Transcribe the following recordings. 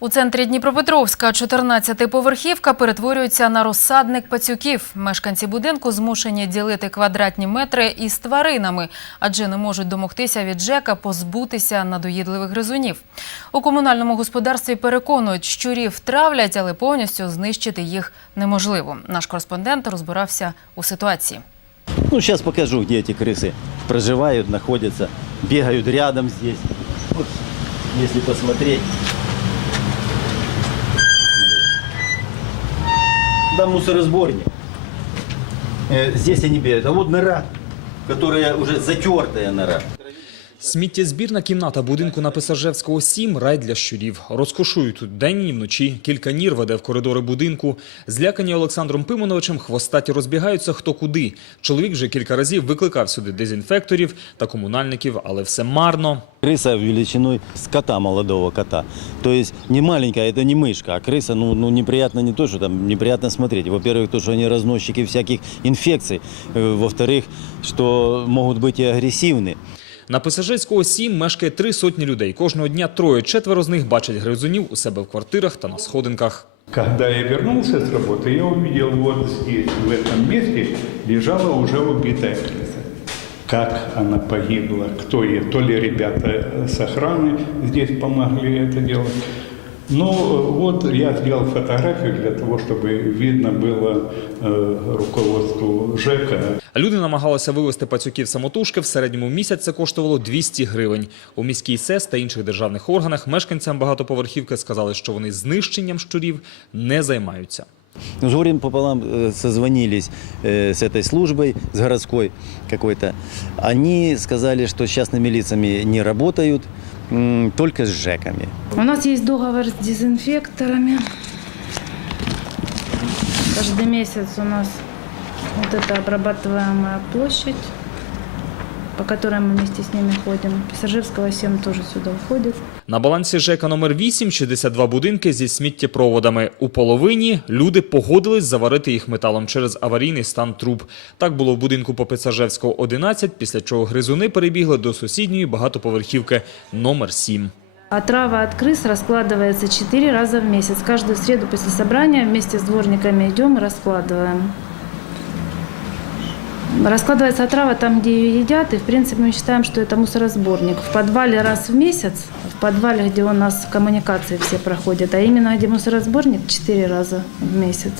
У центрі Дніпропетровська 14-поверхівка перетворюється на розсадник пацюків. Мешканці будинку змушені ділити квадратні метри із тваринами, адже не можуть домогтися від ЖЕКа позбутися надоїдливих гризунів. У комунальному господарстві переконують, щурів травлять, але повністю знищити їх неможливо. Наш кореспондент розбирався у ситуації. Ну, сейчас покажу, где эти крысы проживают, находятся, бегают рядом здесь. Вот, если посмотреть. Да, мусоросборник. Э, Здесь они бегают. А вот нора, которая уже затертая нора. Сміттєзбірна кімната будинку на Писажевського 7 – рай для щурів. Розкошують тут день і вночі. Кілька нір веде в коридори будинку. Злякані Олександром Пимоновичем хвостаті розбігаються хто куди. Чоловік вже кілька разів викликав сюди дезінфекторів та комунальників, але все марно. Крыса величиной с кота, молодого кота. То есть не маленькая, это не мышка, а крыса, ну, ну неприятно не то, что там неприятно смотреть. Во-первых, то, что они разносчики всяких инфекций. Э, Во-вторых, что могут быть и агрессивны. На Писажевського 7 мешкає три сотні людей. Кожного дня троє-четверо з них бачать гризунів у себе в квартирах та на сходинках. Когда я вернулся с работы, я увидел вот здесь, в этом месте, лежала уже убитая крыса. Как она погибла, кто ее, то ли ребята с охраны здесь помогли это делать. Ну, вот я сделал фотографию для того, чтобы видно было э, руководству ЖЭКа, Люди намагалися вивезти пацюків самотужки. В середньому в місяць це коштувало 200 гривень. У міській СЕС та інших державних органах мешканцям багатоповерхівки сказали, що вони знищенням щурів не займаються. Ну, с горем пополам э, созвонились э, с этой службой, с городской какой-то. Они сказали, что с частными лицами не работают, м, только с ЖЭКами. У нас есть договор с дезинфекторами. Каждый месяц у нас вот эта обрабатываемая площадь, по которой мы вместе с ними ходим. Пассажирского 7 тоже сюда входит. На балансі ЖЕКа номер 8 – 62 будинки зі сміттєпроводами. У половині люди погодились заварити їх металом через аварійний стан труб. Так було в будинку по Писажевського 11, після чого гризуни перебігли до сусідньої багатоповерхівки номер 7. Отрава от крыс раскладывается 4 раза в месяц. Каждую среду после собрания вместе с дворниками идем и раскладываем. Раскладывается отрава там, где ее едят, и в принципе мы считаем, что это мусоросборник. В подвале раз в месяц, в подвале, где у нас коммуникации все проходят, а именно где мусоросборник 4 раза в месяц.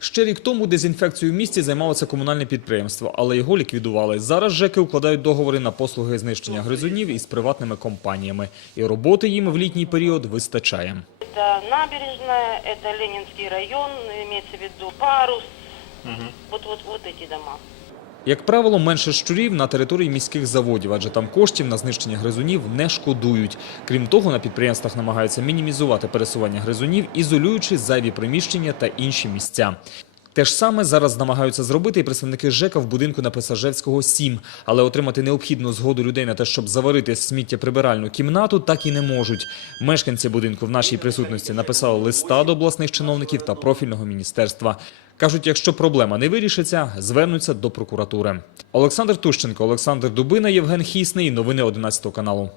Ще рік тому дезінфекцією в місті займалося комунальне підприємство, але його ліквідували. Зараз ЖЕКи укладають договори на послуги знищення гризунів із приватними компаніями. І роботи їм в літній період вистачає. Это набережная, это Ленинский район, имеется в виду парус. Вот, вот, вот эти дома. Як правило, менше щурів на території міських заводів, адже там коштів на знищення гризунів не шкодують. Крім того, на підприємствах намагаються мінімізувати пересування гризунів, ізолюючи зайві приміщення та інші місця. Те ж саме зараз намагаються зробити і представники ЖЕКа в будинку на Писажевського 7. Але отримати необхідну згоду людей на те, щоб заварити сміттєприбиральну кімнату, так і не можуть. Мешканці будинку в нашій присутності написали листа до обласних чиновників та профільного міністерства. Кажуть, якщо проблема не вирішиться, звернуться до прокуратури. Олександр Тущенко, Олександр Дубина, Євген Хісний. Новини 11 каналу.